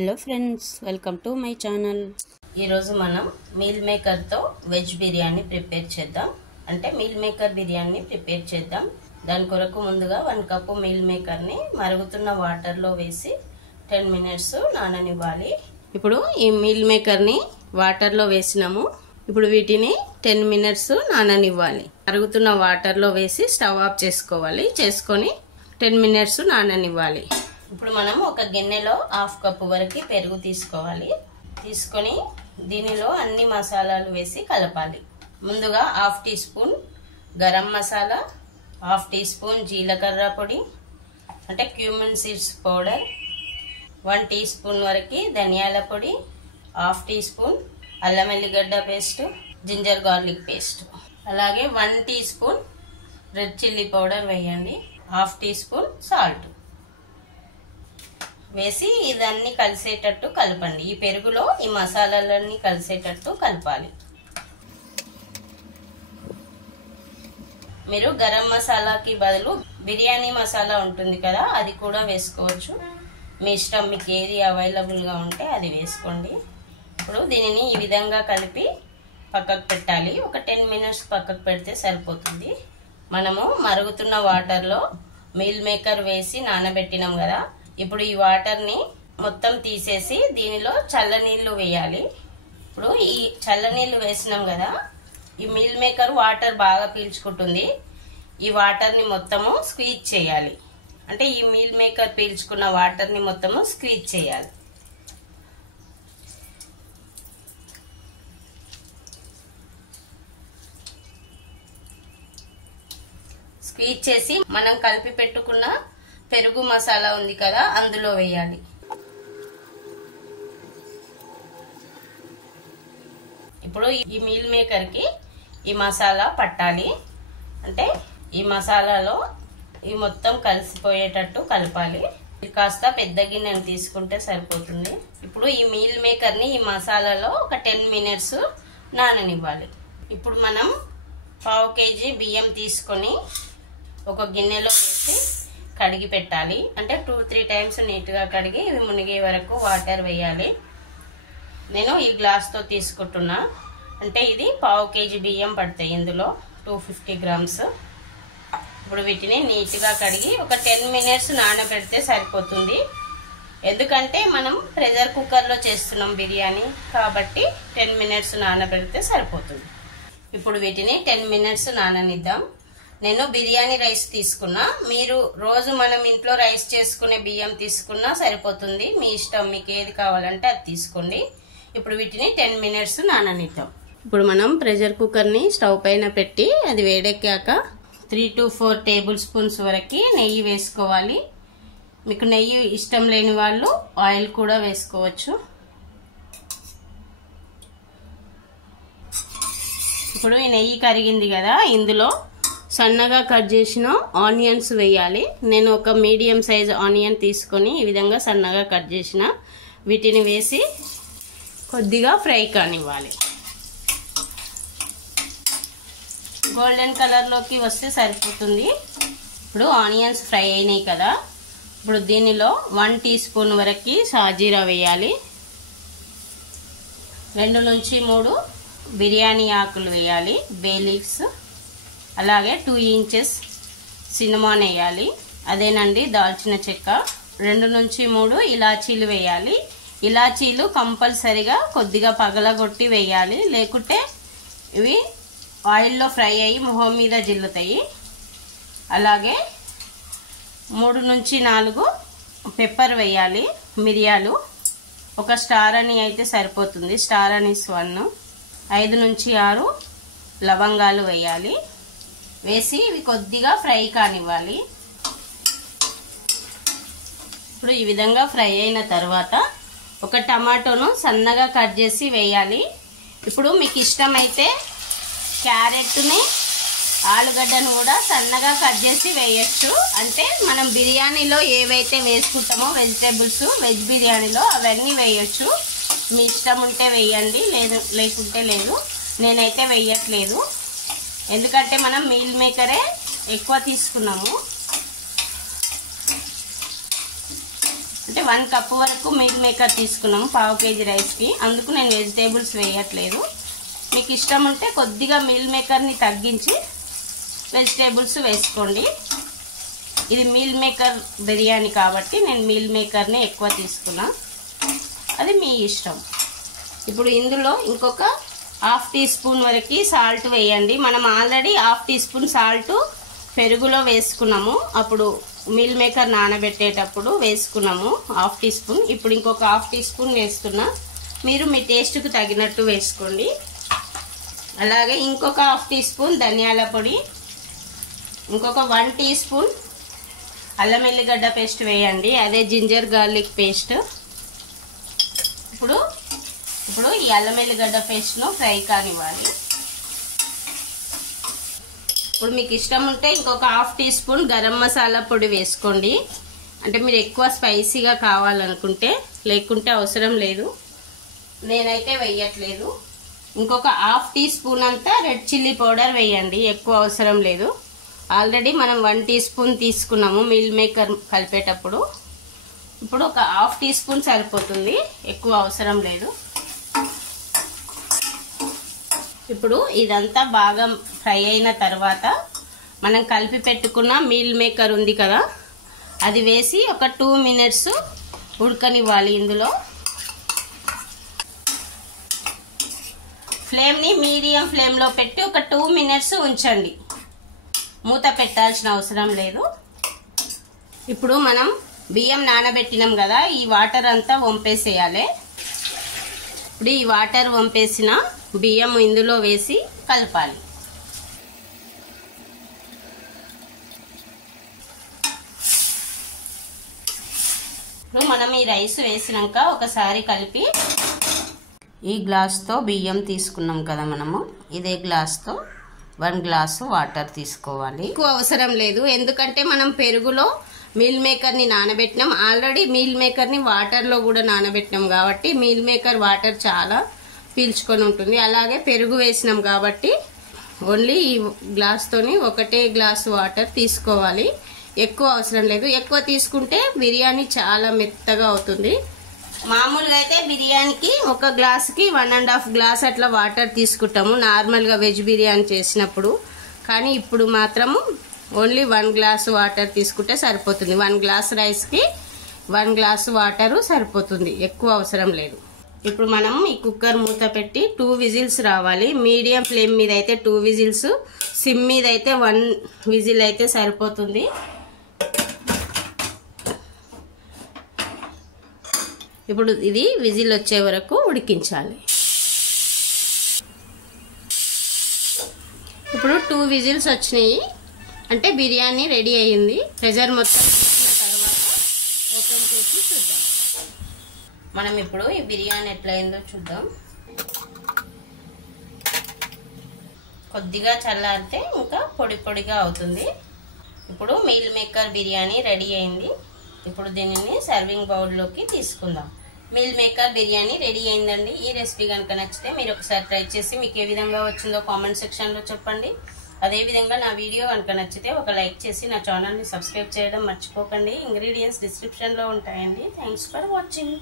Hello friends, welcome to my channel. ఈరోజు మనం meal మేకర్తో veg biryani prepare చేద్దాం. అంటే మీల్ మేకర్ బిర్యానీ ప్రిపేర్ చేద్దాం. దాని కొరకు ముందుగా 1 కప్పు మీల్ మేకర్ని మరుగుతున్న వాటర్లో వేసి 10 మినిట్స్ నాననివ్వాలి. ఇప్పుడు ఈ మీల్ మేకర్ని వాటర్లో వేసినాము. ఇప్పుడు వీటిని 10 మినిట్స్ నాననివ్వాలి. మరుగుతున్న వాటర్లో వేసి స్టవ్ ఆఫ్ చేసుకోవాలి. చేసుకొని 10 మినిట్స్ నాననివ్వాలి. ఇప్పుడు మనం ఒక గిన్నెలో 1/2 కప్పు వరకు పెరుగు తీసుకోవాలి. తీసుకొని దీనిలో అన్ని మసాలాలు వేసి కలపాలి. ముందుగా 1/2 tea spoon garam masala, 1/2 tea spoon జీలకర్ర పొడి అంటే cumin seeds powder, 1 tea spoon వరకు ధనియాల పొడి, 1/2 టీ స్పూన్ అల్లం వెల్లిగడ్డ పేస్ట్, జింజర్ గార్లిక్ పేస్ట్, అలాగే 1 tea spoon red chilli powder వేయండి. 1/2 టీ స్పూన్ సాల్ట్ వేసి ఇదన్నీ కలిసేటట్టు కలపండి. ఈ పెరుగులో ఈ మసాలాలన్నీ కలిసేటట్టు కలపాలి. మీరు గరం మసాలాకి బదులు బిర్యానీ మసాలా ఉంటుంది కదా, అది కూడా వేసుకోవచ్చు. మీ ఇష్టం, మీకు ఏది అవైలబుల్గా ఉంటే అది వేసుకోండి. ఇప్పుడు దీనిని ఈ విధంగా కలిపి పక్కకు పెట్టాలి. ఒక 10 మినిట్స్ పక్కకు పెడితే సరిపోతుంది. మనము మరుగుతున్న వాటర్లో మీల్ మేకర్ వేసి నానబెట్టినాం కదా, ఇప్పుడు ఈ వాటర్ని మొత్తం తీసేసి దీనిలో చల్లనీళ్ళు వేయాలి. ఇప్పుడు ఈ చల్లనీళ్ళు వేసినాం కదా, ఈ మీల్ మేకర్ వాటర్ బాగా పీల్చుకుంటుంది. ఈ వాటర్ని మొత్తము స్క్వీజ్ చేయాలి. అంటే ఈ మీల్ మేకర్ పీల్చుకున్న వాటర్ని మొత్తము స్క్వీజ్ చేయాలి. స్క్వీజ్ చేసి మనం కలిపి పెట్టుకున్న పెరుగు మసాలా ఉంది కదా, అందులో వేయాలి. ఇప్పుడు ఈ మీల్ మేకర్ కి ఈ మసాలా పట్టాలి. అంటే ఈ మసాలాలో ఈ మొత్తం కలిసిపోయేటట్టు కలపాలి. కాస్త పెద్ద గిన్నెను తీసుకుంటే సరిపోతుంది. ఇప్పుడు ఈ మీల్ మేకర్ ని ఈ మసాలాలో ఒక 10 మినిట్స్ నాననివ్వాలి. ఇప్పుడు మనం 1/2 కేజీ బియ్యం తీసుకొని ఒక గిన్నెలో వేసి కడిగి పెట్టాలి. అంటే 2-3 టైమ్స్ నీట్గా కడిగి ఇవి మునిగే వరకు వాటర్ వేయాలి. నేను ఈ గ్లాస్తో తీసుకుంటున్నా. అంటే ఇది 1/2 కేజీ బియ్యం పడతాయి, ఇందులో 250 గ్రామ్స్. ఇప్పుడు వీటిని నీట్గా కడిగి ఒక 10 మినిట్స్ నానబెడితే సరిపోతుంది. ఎందుకంటే మనం ప్రెషర్ కుక్కర్లో చేస్తున్నాం బిర్యానీ, కాబట్టి 10 మినిట్స్ నానబెడితే సరిపోతుంది. ఇప్పుడు వీటిని 10 మినిట్స్ నాననిద్దాం. నేను బిర్యానీ రైస్ తీసుకున్నా. మీరు రోజు మనం ఇంట్లో రైస్ చేసుకునే బియ్యం తీసుకున్నా సరిపోతుంది. మీ ఇష్టం, మీకు ఏది కావాలంటే అది తీసుకోండి. ఇప్పుడు వీటిని 10 మినిట్స్ నాననిద్దాం. ఇప్పుడు మనం ప్రెషర్ కుక్కర్ని స్టవ్ పైన పెట్టి అది వేడెక్కాక 3 to 4 టేబుల్ స్పూన్స్ వరకు నెయ్యి వేసుకోవాలి. మీకు నెయ్యి ఇష్టం లేని వాళ్ళు ఆయిల్ కూడా వేసుకోవచ్చు. ఇప్పుడు ఈ నెయ్యి కరిగింది కదా, ఇందులో సన్నగా కట్ చేసిన ఆనియన్స్ వేయాలి. నేను ఒక మీడియం సైజ్ ఆనియన్ తీసుకొని ఈ విధంగా సన్నగా కట్ చేసిన వీటిని వేసి కొద్దిగా ఫ్రై కానివ్వాలి. గోల్డెన్ కలర్లోకి వస్తే సరిపోతుంది. ఇప్పుడు ఆనియన్స్ ఫ్రై అయినాయి కదా, ఇప్పుడు దీనిలో 1 టీ స్పూన్ వరకు సాజీరా వేయాలి. 2 నుంచి 3 బిర్యానీ ఆకులు వేయాలి, బే లీవ్స్. అలాగే 2 ఇంచెస్ సినమాన్ వేయాలి. అదేనండి దాల్చిన చెక్క. 2 నుంచి 3 ఇలాచీలు వేయాలి. ఇలాచీలు కంపల్సరిగా కొద్దిగా పగలగొట్టి వేయాలి, లేకుంటే ఇవి ఆయిల్లో ఫ్రై అయ్యి మొహం మీద జిల్లుతాయి. అలాగే 3 నుంచి 4 పెప్పర్ వేయాలి, మిరియాలు. 1 స్టార్ అని అయితే సరిపోతుంది, స్టార్ అనీస్ 1. 5 నుంచి 6 లవంగాలు వేయాలి. వేసి ఇవి కొద్దిగా ఫ్రై కానివ్వాలి. ఇప్పుడు ఈ విధంగా ఫ్రై అయిన తర్వాత 1 టమాటోను సన్నగా కట్ చేసి వేయాలి. ఇప్పుడు మీకు ఇష్టమైతే క్యారెట్ని, ఆలుగడ్డను కూడా సన్నగా కట్ చేసి వేయచ్చు. అంటే మనం బిర్యానీలో ఏవైతే వేసుకుంటామో వెజిటేబుల్స్, వెజ్ బిర్యానీలో అవన్నీ వేయచ్చు. మీ ఇష్టం ఉంటే వేయండి, లేకుంటే లేదు. నేనైతే వేయట్లేదు, ఎందుకంటే మనం మీల్ మేకరే ఎక్కువ తీసుకున్నాము. అంటే 1 కప్ వరకు మీల్ మేకర్ తీసుకున్నాము పావు కేజీ రైస్కి. అందుకు నేను వెజిటేబుల్స్ వేయట్లేదు. మీకు ఇష్టం ఉంటే కొద్దిగా మీల్ మేకర్ని తగ్గించి వెజిటేబుల్స్ వేసుకోండి. ఇది మీల్ మేకర్ బిర్యానీ కాబట్టి నేను మీల్ మేకర్ని ఎక్కువ తీసుకున్నా, అది మీ ఇష్టం. ఇప్పుడు ఇందులో ఇంకొక 1/2 టీ స్పూన్ వరకు సాల్ట్ వేయండి. మనం ఆల్రెడీ 1/2 టీ స్పూన్ సాల్ట్ పెరుగులో వేసుకున్నాము, అప్పుడు మీల్ మేకర్ నానబెట్టేటప్పుడు వేసుకున్నాము 1/2 టీ స్పూన్. ఇప్పుడు ఇంకొక 1/2 టీ స్పూన్ వేస్తున్నా, మీరు మీ టేస్ట్కి తగినట్టు వేసుకోండి. అలాగే ఇంకొక 1/2 టీ స్పూన్ ధనియాల పొడి, ఇంకొక 1 టీ స్పూన్ అల్లం ఎల్లిగడ్డ పేస్ట్ వేయండి, అదే జింజర్ గార్లిక్ పేస్ట్. ఇప్పుడు ఈ అల్లం ఎల్లిగడ్డ పేస్ట్ను ఫ్రై కానివ్వాలి. ఇప్పుడు మీకు ఇష్టం ఉంటే ఇంకొక 1/2 టీ స్పూన్ గరం మసాలా పొడి వేసుకోండి, అంటే మీరు ఎక్కువ స్పైసీగా కావాలనుకుంటే. లేకుంటే అవసరం లేదు, నేనైతే వేయట్లేదు. ఇంకొక 1/2 టీ స్పూన్ అంతా రెడ్ చిల్లీ పౌడర్ వేయండి, ఎక్కువ అవసరం లేదు. ఆల్రెడీ మనం 1 టీ స్పూన్ తీసుకున్నాము మీల్ మేకర్ కలిపేటప్పుడు. ఇప్పుడు ఒక 1/2 టీ స్పూన్ సరిపోతుంది, ఎక్కువ అవసరం లేదు. ఇప్పుడు ఇదంతా బాగా ఫ్రై అయిన తర్వాత మనం కలిపి పెట్టుకున్న మీల్ మేకర్ ఉంది కదా, అది వేసి ఒక 2 మినిట్స్ ఉడకనివ్వాలి. ఇందులో ఫ్లేమ్ని మీడియం ఫ్లేమ్లో పెట్టి ఒక 2 మినిట్స్ ఉంచండి, మూత పెట్టాల్సిన అవసరం లేదు. ఇప్పుడు మనం బియ్యం నానబెట్టినాం కదా, ఈ వాటర్ అంతా వంపేసేయాలి. ఇప్పుడు ఈ వాటర్ వంపేసిన బియ్యం ఇందులో వేసి కలపాలి. ఇప్పుడు మనం ఈ రైస్ వేసినాక ఒకసారి కలిపి, ఈ గ్లాస్తో బియ్యం తీసుకున్నాం కదా మనము, ఇదే గ్లాస్తో 1 గ్లాసు వాటర్ తీసుకోవాలి. ఎక్కువ అవసరం లేదు, ఎందుకంటే మనం పెరుగులో మీల్ మేకర్ని నానబెట్టినాం, ఆల్రెడీ మీల్ మేకర్ని వాటర్లో కూడా నానబెట్టినాం కాబట్టి మీల్ మేకర్ వాటర్ చాలా పీల్చుకొని ఉంటుంది. అలాగే పెరుగు వేసినాం కాబట్టి ఓన్లీ ఈ గ్లాస్తోని 1 గ్లాసు వాటర్ తీసుకోవాలి, ఎక్కువ అవసరం లేదు. ఎక్కువ తీసుకుంటే బిర్యానీ చాలా మెత్తగా అవుతుంది. మామూలుగా అయితే బిర్యానీకి 1 గ్లాసుకి 1.5 గ్లాస్ అట్లా వాటర్ తీసుకుంటాము నార్మల్గా వెజ్ బిర్యానీ చేసినప్పుడు. కానీ ఇప్పుడు మాత్రము ఓన్లీ 1 గ్లాసు వాటర్ తీసుకుంటే సరిపోతుంది. 1 గ్లాస్ రైస్కి 1 గ్లాసు వాటరు సరిపోతుంది, ఎక్కువ అవసరం లేదు. ఇప్పుడు మనం ఈ కుక్కర్ మూత పెట్టి 2 విజిల్స్ రావాలి. మీడియం ఫ్లేమ్ మీద అయితే 2 విజిల్స్, సిమ్ మీద అయితే 1 విజిల్ అయితే సరిపోతుంది. ఇప్పుడు ఇది విజిల్ వచ్చే వరకు ఉడికించాలి. ఇప్పుడు 2 విజిల్స్ వచ్చినాయి అంటే బిర్యానీ రెడీ అయ్యింది. ప్రెషర్ మొత్తం తీసిన తర్వాత ఓపెన్ చేసి చూద్దాం. మనం ఇప్పుడు ఈ బిర్యానీ ఎట్లా అయిందో చూద్దాం. కొద్దిగా చల్లారితే ఇంకా పొడి పొడిగా అవుతుంది. ఇప్పుడు మీల్ మేకర్ బిర్యానీ రెడీ అయింది. ఇప్పుడు దీనిని సర్వింగ్ బౌల్లోకి తీసుకుందాం. మీల్ మేకర్ బిర్యానీ రెడీ అయిందండి. ఈ రెసిపీ కనుక నచ్చితే మీరు ఒకసారి ట్రై చేసి మీకు ఏ విధంగా వచ్చిందో కామెంట్ సెక్షన్లో చెప్పండి. అదేవిధంగా నా వీడియో కనుక నచ్చితే ఒక లైక్ చేసి నా ఛానల్ని సబ్స్క్రైబ్ చేయడం మర్చిపోకండి. ఇంగ్రీడియంట్స్ డిస్క్రిప్షన్లో ఉంటాయండి. Thanks for watching.